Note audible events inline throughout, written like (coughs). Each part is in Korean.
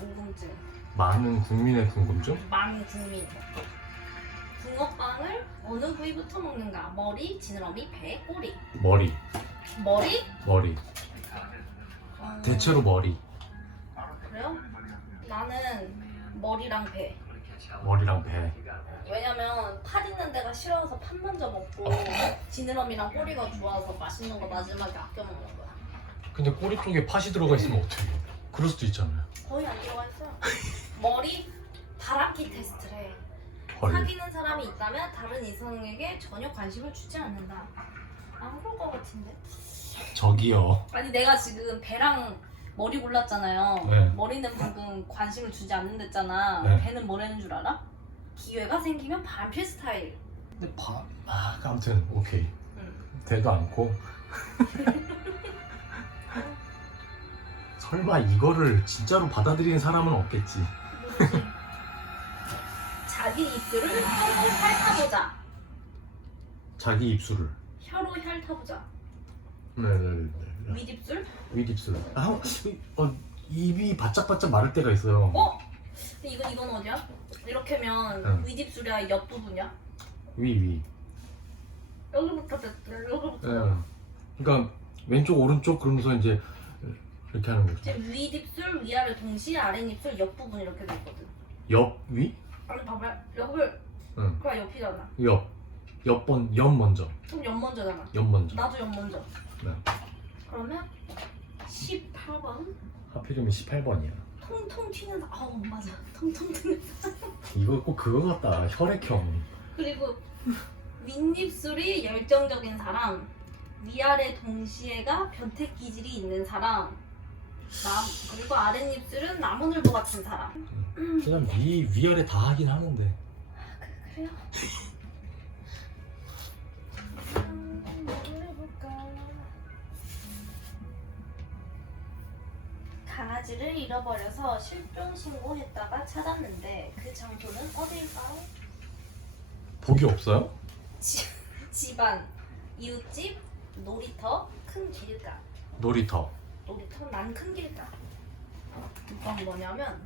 궁금증. 많은 국민의 궁금증? 많은 국민. 붕어빵을 어느 부위부터 먹는가? 머리, 지느러미, 배, 꼬리. 머리, 머리? 머리. 어, 대체로 머리. 그래요? 나는 머리랑 배. 머리랑 배. 왜냐면 팔 있는 데가 싫어서 팔 먼저 먹고 지느러미랑 꼬리가 좋아서 맛있는 거 마지막에 아껴 먹는 거야. 근데 꼬리 쪽에 팥이 들어가 있으면 어떡해? 그럴 수도 있잖아요. 거의 안 들어가 있어요. (laughs) 머리 바람기 테스트를 해. 헐. 사귀는 사람이 있다면 다른 이성에게 전혀 관심을 주지 않는다. 안 그럴 것 같은데? 저기요. 아니 내가 지금 배랑 머리 골랐잖아요. 네. 머리는 방금 관심을 주지 않는댔잖아. 네. 배는 뭐라는 줄 알아? 기회가 생기면 바람필 스타일. 근데 봐. 아, 아무튼 오케이. 응. 대도 않고. (laughs) 설마 이거를 진짜로 받아들이는 사람은 없겠지. (laughs) 자기 입술을 혀로 핥아보자. 자기 입술을. 혀로 핥아보자. 네네네. 윗입술? 윗입술. 아, 어, 입이 바짝바짝 마를 때가 있어요. 어? 근데 이거 이건 어디야? 이렇게면 응. 윗입술이야 옆 부분이야? 위 위. 여기부터 됐어. 여기부터. 예. 그러니까 왼쪽 오른쪽 그러면서 이제 이렇게 하는 거죠. 지금 윗입술 위아래 동시에 아랫입술 옆 부분 이렇게 돼 있거든. 옆 위? 아니 봐봐. 옆을 응. 그럼 옆이잖아. 옆. 옆번 옆 먼저. 그럼 옆 먼저잖아. 옆 먼저. 나도 옆 먼저. 네. 그러면 18번 하필이면 18번이야. 통통 튀는 아우 맞아. 통통 튀는 이거 꼭 그거 같다. 혈액형. 그리고 윗입술이 열정적인 사람, 위아래 동시에가 변태 기질이 있는 사람, 남 그리고 아랫입술은 나무늘보 같은 사람. 그냥 위 위아래 다 하긴 하는데. 그, 그래요? 음, 뭘 해볼까? 강아지를 잃어버려서 실종 신고했다가 찾았는데 그 장소는 어디일까요? 복이 없어요? 지- (laughs) 집안, 이웃집, 놀이터, 큰 길가. 놀이터. 놀이터, 난큰 길가. 이건 뭐냐면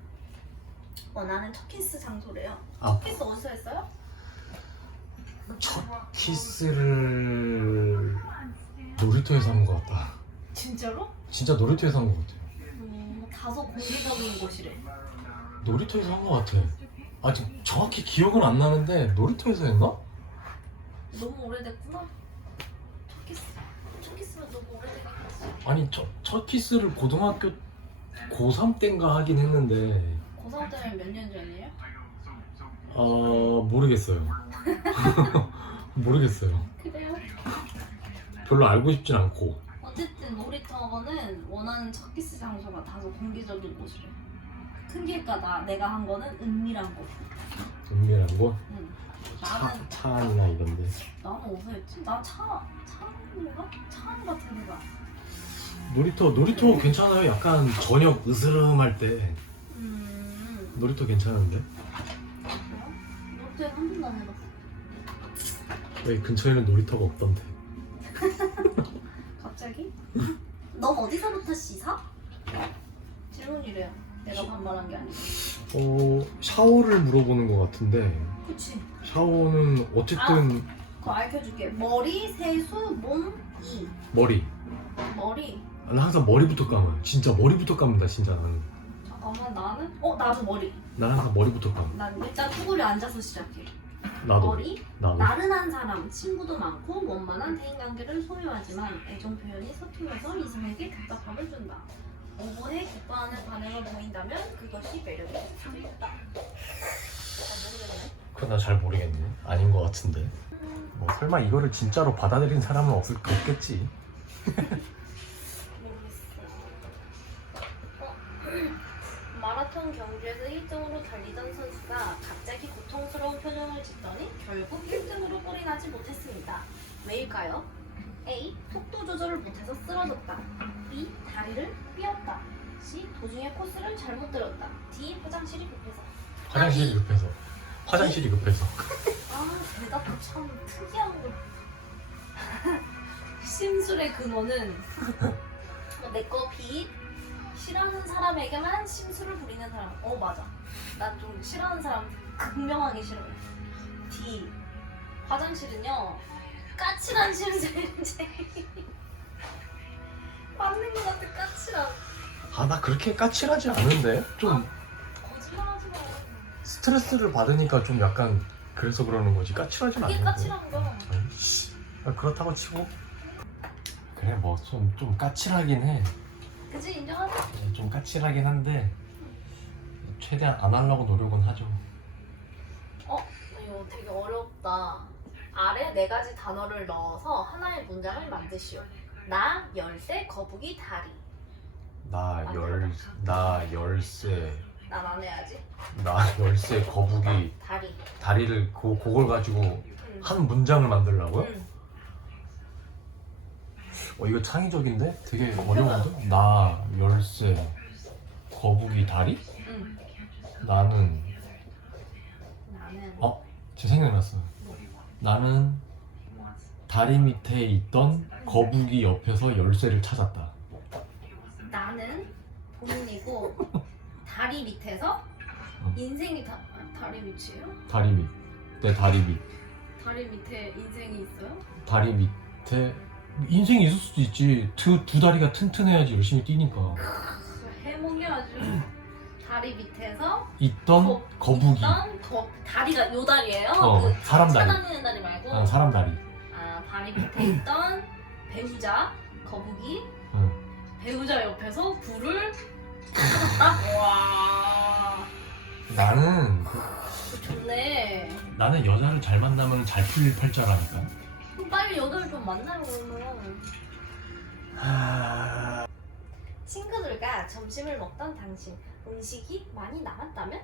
원하는 첫 키스 장소래요. 아. 첫 키스 어디서 했어요? 첫 키스를 놀이터에서 한 것 같다. 진짜로? 진짜 놀이터에서 한 것 같아요. 음, 다소 공개적인 곳이래. 놀이터에서 한 것 같아. 아, 지금 정확히 기억은 안 나는데 놀이터에서 했나? 너무 오래됐구나. 첫 키스. 첫 키스면 너무 오래되겠지. 아니 첫, 첫 키스를 고등학교 고3 땐가 하긴 했는데 고3 때면 몇 년 전이에요? 어 모르겠어요. (laughs) 모르겠어요. 그래요? 별로 알고 싶진 않고 어쨌든 놀이터는 원하는 첫 키스 장소가 다소 공개적인 곳이래. 큰 길가 나 내가 한 거는 은밀한 곳. 은밀한 곳, 응. 차, 나는 차 안이나 이런데 나는 어디서 했지? 나 차 차인가? 차안 같은 데가. 놀이터 놀이터 괜찮아요. 약간 저녁 으스름할 때 음. 놀이터 괜찮은데? 놀이터에 한 번도 안 해봤어. 여기 근처에는 놀이터가 없던데. (laughs) 갑자기? 넌 어디서부터 씻어? 질문이래요. 내가 반말한 게 아니고. 어 샤워를 물어보는 것 같은데 그치. 샤워는 어쨌든 그거 알려줄게. 머리, 세수, 몸, 이. 머리. 머리. 나는 항상 머리부터 감아요. 진짜 머리부터 감는다 진짜 나는. 잠깐만 나는? 어 나도 머리. 난 항상 머리부터 감. 난 일단 뚜구리 앉아서 시작해. 나도 머리. 나도. 나른한 사람, 친구도 많고 원만한 대인관계를 소유하지만 애정 표현이 서툴러서 이성에게 답답함을 준다. 오버해 기뻐하는 반응을 보인다면 그것이 수도 있다. 그건 나 잘 모르겠네. 아닌 것 같은데. 뭐 설마 이거를 진짜로 받아들인 사람은 없을 없겠지. (laughs) 모르겠어. 어? 마라톤 경주에서 1등으로 달리던 선수가 갑자기 고통스러운 표정을 짓더니 결국 1등으로 꼴이 나지 못했습니다. 왜일까요? A. 속도 조절을 못해서 쓰러졌다. B. 다리를 삐었다. C. 도중에 코스를 잘못 들었다. D. 화장실이 급해서. 화장실이 급해서. 화장실이 급해서. 아, 대답도 참 특이한 거. (laughs) 심술의 근원은 뭐 내거 B, 싫어하는 사람에게만 심술을 부리는 사람. 어 맞아. 난 좀 싫어하는 사람 극명하게 싫어해. D. 화장실은요. 까칠한 심술쟁이. (laughs) 맞는 것 같아 까칠한. 아 나 그렇게 까칠하지 않은데 좀 거짓말하지 마. 스트레스를 받으니까 좀 약간 그래서 그러는 거지 까칠하진 그게 않는데 까칠한 거. 아, 그렇다고 치고 그래 뭐 좀 좀 까칠하긴 해. 그지 인정하자. 네, 좀 까칠하긴 한데 최대한 안 하려고 노력은 하죠. 어 이거 되게 어렵다. 아래 네 가지 단어를 넣어서 하나의 문장을 만드시오. 나 열쇠 거북이 다리. 나 열 나 열쇠 난 안 해야지. 나 열쇠 거북이 다리. 다리를 고, 그걸 가지고 응. 한 문장을 만들라고요? 응. 어 이거 창의적인데 되게 어려운데? 나 열쇠 거북이 다리? 응. 나는 나는 어? 제 생각났어. 나는 다리 밑에 있던 거북이 옆에서 열쇠를 찾았다. 나는 본인이고 다리 밑에서 응. 인생이 다 아, 다리 밑이에요? 다리 밑. 내 다리 밑. 다리 밑에 인생이 있어요? 다리 밑에 인생이 있을 수도 있지. 두, 두 다리가 튼튼해야지 열심히 뛰니까. 그 해몽이 아주 다리 밑에서 있던 거- 거북이. 있던 거 다리가 요 다리예요? 어, 그 사람 다리. 차다니는 다리 말고 어, 사람 다리. 아 다리 밑에 있던 배우자 거북이 응. 배우자 옆에서 불을 끄었다? 와 나는 좋네 나는 여자를 잘 만나면 잘 풀릴 팔자라니까. 빨리 여자 그러면 하... 친구들과 점심을 먹던 당신 음식이 많이 남았다면?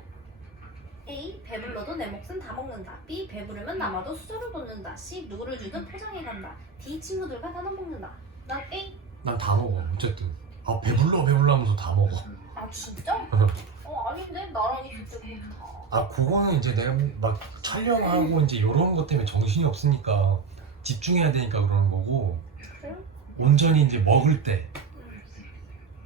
A. 배불러도 내 몫은 다 먹는다 B. 배부르면 남아도 수저를 돋는다 C. 누구를 주든 포장해 간다 D. 친구들과 나눠 먹는다 난 A 난 다 먹어. 어쨌든. 아 배불러 배불러 하면서 다 먹어. 아 진짜? (laughs) 어 아닌데 나랑 있을 때 그렇게 다 아 그거는 이제 내가 막 촬영하고 이제 이런 것 때문에 정신이 없으니까 집중해야 되니까 그러는 거고 그래? 온전히 이제 먹을 때 응.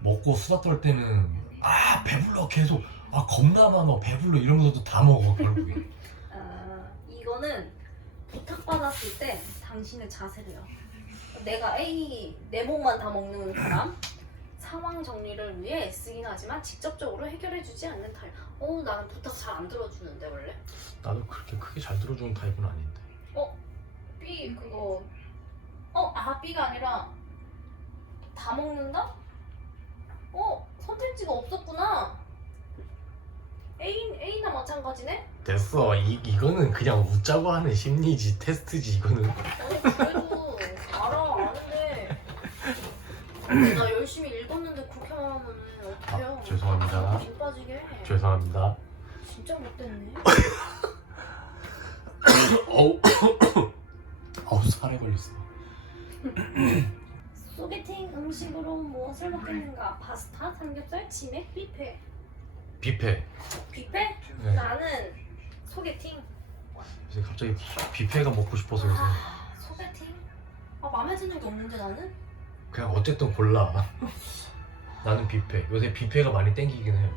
먹고 수다 떨 때는 아 배불러 계속 아 겁나 많어 배불러 이러면서도 다 먹어 결국에 (laughs) 아, 이거는 부탁받았을 때 당신의 자세래요. 내가 A 내 목만 다 먹는 사람 상황 정리를 위해 애쓰긴 하지만 직접적으로 해결해주지 않는 타입. 어 나는 부탁 잘 안 들어주는데 원래. 나도 그렇게 크게 잘 들어주는 타입은 아닌데 B 그거 어 아 B가 아니라 다 먹는다? 어 선택지가 없었구나. A A나 마찬가지네. 됐어 이, 이거는 그냥 웃자고 하는 심리지 테스트지 이거는 아니 그래도 알아 아는데 나 열심히 읽었는데 그렇게만 하면 어떡해요 아, 죄송합니다. 진 빠지게 해. 죄송합니다 진짜 못됐네 (laughs) 어우 어우 살에 걸렸어 소개팅 음식으로 무엇을 먹겠는가? 파스타, 삼겹살, 치맥, 뷔페. 뷔페. 뷔페? 네. 나는 소개팅. 이제 갑자기 뷔페가 먹고 싶어서 요새 아 소개팅? 아 마음에 드는 게 없는데 나는? 그냥 어쨌든 골라. 나는 뷔페. 요새 뷔페가 많이 땡기긴 해요.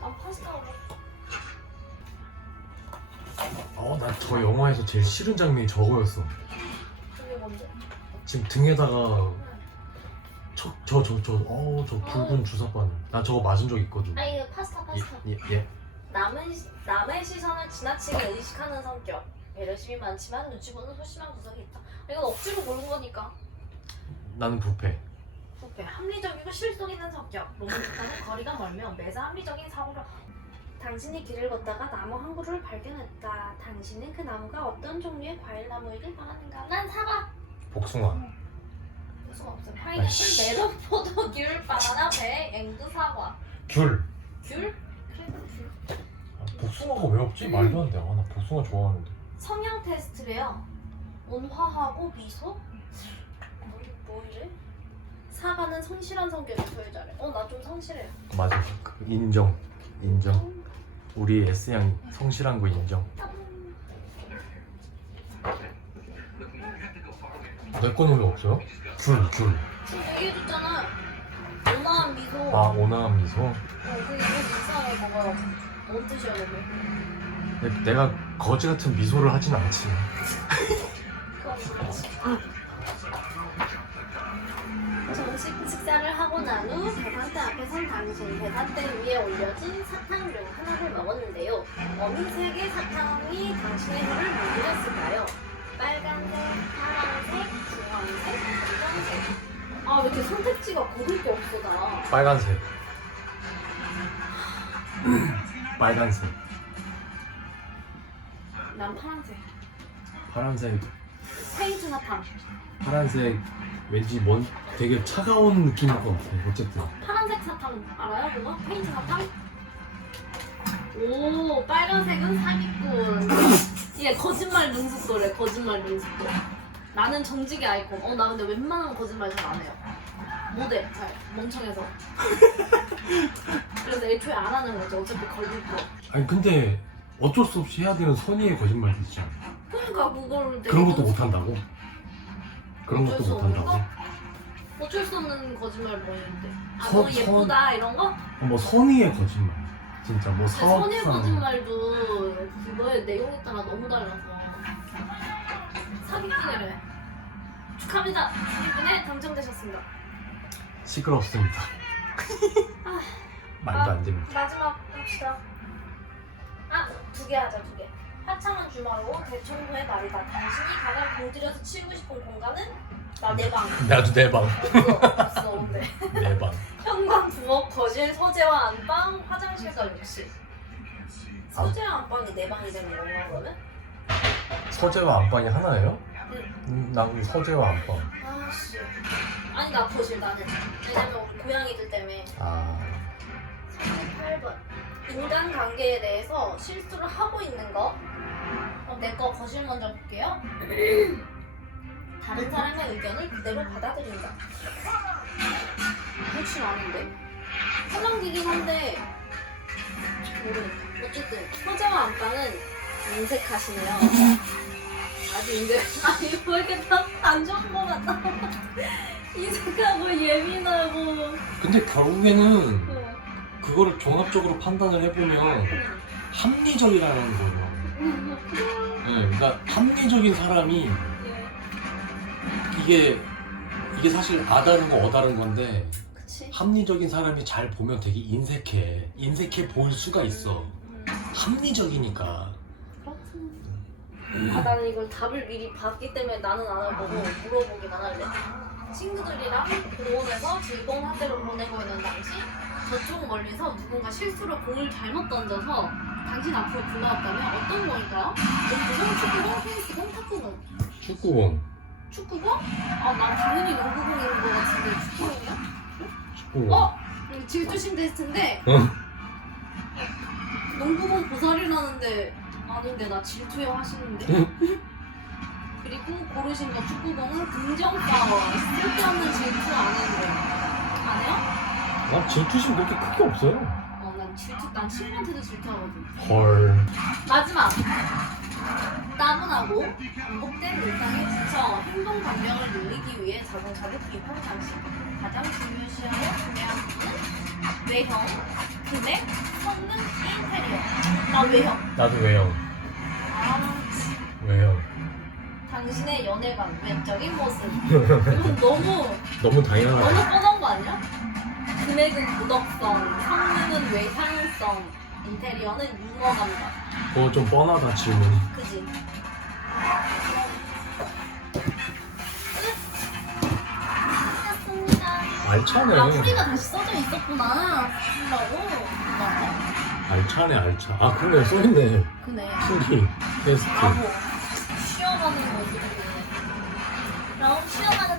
난 파스타 먹 어 어, 난저 영화에서 제일 싫은 장면이 저거였어. 그게 뭔데? 지금 등에다가 저 저저저어저 붉은 주사 바늘. 나 저거 맞은 적 있거든. 아 이거 파스타 파스타 예, 예, 예. 남의, 시- 남의 시선을 지나치게 의식하는 성격 배려심이 많지만 눈치 보는 소심한 구석이 있다 이건 억지로 고른 거니까 나는 뷔페. 부패 합리적이고 실속 있는 성격 로맨틱하는 거리가 멀며 매사 합리적인 사고를 당신이 길을 걷다가 나무 한 그루를 발견했다 당신은 그 나무가 어떤 종류의 과일 나무이길 바라는가 난 사과 복숭아. 무슨 없어. 파인애플 메론 포도 귤 바나나 배 앵두 사과 귤. 귤? 그래 귤 아, 복숭아가 왜 없지? 말도 안 돼. 아, 나 복숭아 좋아하는데. 성향 테스트래요. 온화하고 미소? 뭐, 뭐 이래? 사과는 성실한 성격이 소유자래. 어, 나 좀 성실해. 맞아. 그 인정. 인정. 우리 S 양 성실한 거 인정. 내 거는 왜 없어요? 귤, 귤. 지금 얘기해줬잖아. 온화한 미소. 아 온화한 미소. 어, 이상해. 뭔 뜻이야 그게? 내- 내가 거지 같은 미소를 하진 않지. (laughs) 식 식사를 하고 난후 대산대 앞에 선 당신 대산대 위에 올려진 사탕 중 하나를 먹었는데요. 어느 색의 사탕이 당신의 혀를 물들였을까요? 빨간색, 파란색, 주황색, 검정색. 아, 왜 이렇게 선택지가 고를 게 없어, 나. 빨간색. 빨간색. 난 파란색. 파란색. 페인트 사탕. 파란색. 왠지 뭔 되게 차가운 느낌일 것 같아. 어쨌든. 파란색 사탕 알아요 그거? 페인트 사탕? 오 빨간색은 사기꾼 얘 (coughs) 거짓말 능숙도래 거짓말 능숙도 나는 정직의 아이콘 어 나 근데 웬만한 거짓말 잘 안 해요 못해 잘 멍청해서 (laughs) 그래서 애초에 안 하는 거죠 어차피 걸릴 거 아니 근데 어쩔 수 없이 해야 되는 선의의 거짓말도 있잖아. 그러니까 그거를 내가 그런 것도 못 한다고? 그런 것도 수못 한다고? 어쩔 수 없는 거짓말 뭐 있는데 아 선- 너무 예쁘다 이런 거? 어, 뭐 선의의 거짓말. 진짜 뭐 근데 사업 선의 거짓말도 그거의 내용에 따라 너무 달라서 사기꾼이래 축하합니다 사기꾼에 당첨되셨습니다 시끄럽습니다. 아. 말도 안 됩니다. 마지막 합시다 아 두 개 하자 두 개 화창한 주말로 대청소의 날이다 당신이 가장 공들여서 치우고 싶은 공간은? 나 내 방 (laughs) 나도 내 방. 없어 없어 근데 내 방. 현관 부엌 거실 서재와 안방 화장실과 욕실 서재와 안방이 내 방이 되는 건가 그러면? 서재와 안방이 하나예요? 응. 음, 난 서재와 안방. 아씨 아니 나 거실 나는 왜냐면 고양이들 때문에 아. 38번 인간 관계에 대해서 실수를 하고 있는 거. 어, 내거 거실 먼저 볼게요. (clears throat) 다른 사람의 의견을 그대로 받아들인다. 그렇진 않은데? 설렁기긴 한데 모르겠다. 어쨌든 서재와 안방은 인색하시네요. 아주 인색. 아니 왜 이렇게 다안 좋은 거 같다 인색하고 예민하고. 근데 결국에는 어. 그거를 종합적으로 판단을 해보면 합리적이라는 거예요. 네, 그러니까 합리적인 사람이 예, 이게 이게 사실 아다른 거 어다른 건데? 합리적인 사람이 잘 보면 되게 인색해 인색해 보일 수가 있어 음, 합리적이니까. 아, 나는 이걸 답을 미리 봤기 때문에 나는 안 해보고 물어보기만 할래. 친구들이랑 공원에서 즐거운 한때를 보내고 있는 당시 저쪽 멀리서 누군가 실수로 공을 잘못 던져서 당신 앞으로 불러왔다면 어떤 공일까요? 농구공, 축구공, 테니스공, 탁구공. 축구공 축구공? 아, 난 당연히 농구공인 것 같은데 축구공이야? 축구공 어? 음, 질투심 테스트인데 어. 농구공 보살이라는데 아닌데 나 질투해 하시는데 그리고 고르신 거 축구공은 긍정 파워 쓸데없는 질투 안 했는데 안 해요? 난 질투심 그렇게 크게 없어요. 어 난 질투 난 친구한테도 질투하거든. 헐. 마지막. 따분하고 반복된 일상에 지쳐 행동 반경을 늘리기 위해 자동차를 구입한 당시 가장 중요시하고 중요한 외형, 금액, 성능, 인테리어. 나 외형. 나도 외형. 아 외형. 당신의 연애관, 외적인 모습. 이건 (laughs) 너무 너무 너무 뻔한 거 아니야? 금액은 도덕성, 성능은 외향성, 인테리어는 유머감이다. 그거 좀 뻔하다 질문이. 그지. 알차네. 아, 풀이가 다시 써져 있었구나. 라고. 알차네 알차. 아 그래 써있네. 그네. 풀이 테스트. 바보. 쉬어가는 모습이네. 그럼 쉬어가는